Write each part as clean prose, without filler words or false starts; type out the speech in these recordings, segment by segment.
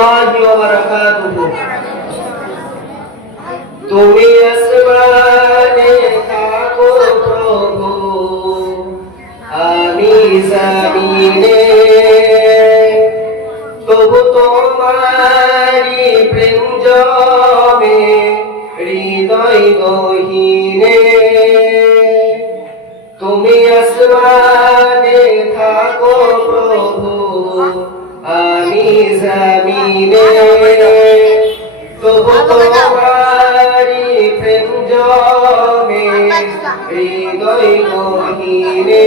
রাহমাতুল্লাহি ওয়া বারাকাতুহু। তুমি আসমানে থাকো প্রভু, আমি জমিনে, তবু তোমারি প্রেম জমে হৃদয় গহীনে। তুমি আসমানে থাকো প্রভু, আমি জমিনে, তবু তোমারি প্রেম জমে হৃদয় গহীনে।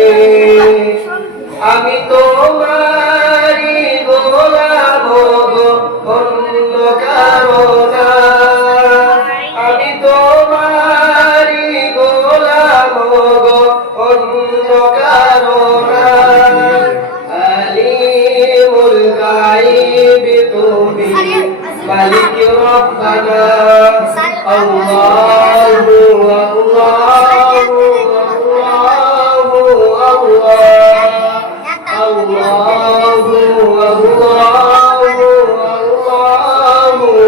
আমি তোমারি গোলাম গো, অন্য কারো না। আমি তোমারি গোলাম গো, অন্য কারো না। আলিমুল গায়ব তুমি, মালিক রব্বানা। আল্লাহু আল্লাহু আল্লাহু আল্লাহু আল্লাহু আল্লাহু আল্লাহু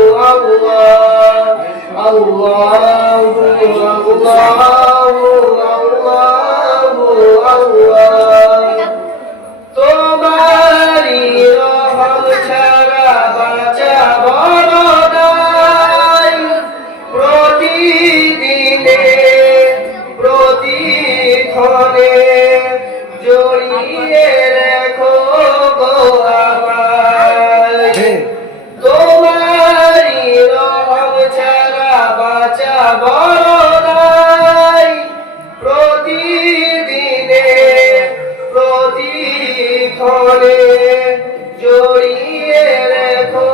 আল্লাহু আল্লাহ। তোমারি রহম ছাড়া বাঁচা বড় নাই। প্রতিদিনে প্রতিক্ষণে জড়িয়ে রেখো গো আমায়। তোমারি রহম ছাড়া বাঁচা বড় নাই। প্রতিদিনে প্রতিক্ষণে জড়িয়ে রেখো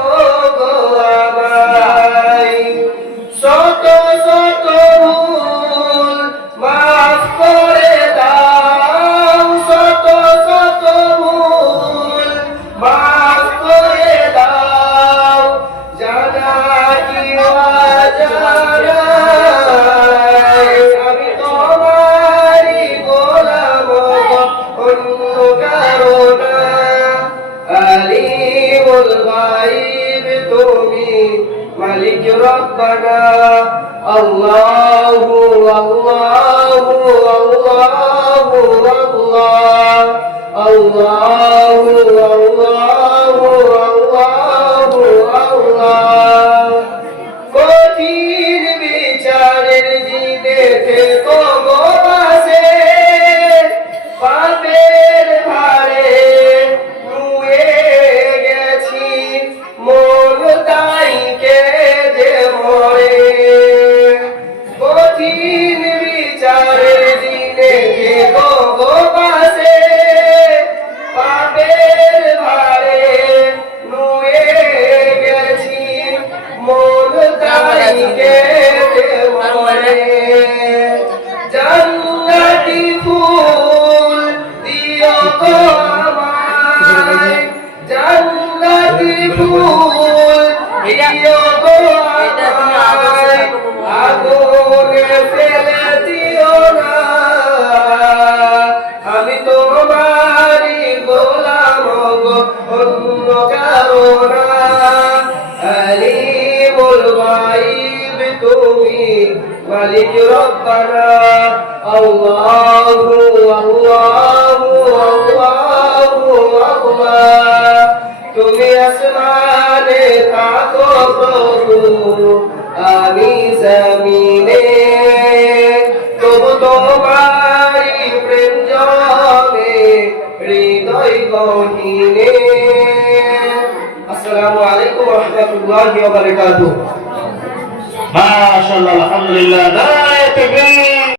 গো আমায়। শত শত ভুল মাফ করে দাও, শত শত ভুল মাফ করে দাও। জানা কি অজানা, আমি তোমারি গোলাম গো, অন্য কারো না। আলিমুল গায়ব তুমি, মালিক রব্বানা। আল্লাহু আল্লাহু আল্লাহু আল্লাহু আল্লাহু আল্লাহু আল্লাহ। কঠিন বিচারের দিনে থেকো গো পাশে, পাপের ভারে নুয়ে গেছি, মন তাই কেঁদে মরে। কঠিন বিচারের দিনে থেকো গো পাশে, পাপের ভারে নুয়ে গেছি, মন তাই কেঁদে মরে। জান্নাতি ফুল দিও গো আমায়, জান্নাতি ফুল দিও গো আমায়। আগুনে ফেলে দিও না, আমি তোমারি গোলাম গো, অন্য কারো না। আলিমুল গায়ব তুমি, মালিক রব্বানা। আল্লাহু আল্লাহু আল্লাহু আল্লাহ। তুমি আসমানে থাকো প্রভু, আমি জমিনে, তবু তোমারি প্রেম জমে হৃদয় গহীনে। আসসালামু আলাইকুম ওয়া রাহমাতুল্লাহি ওয়া বারাকাতুহু। মাশাআল্লাহ, আলহামদুলিল্লাহ, নারায়ে তাকবীর।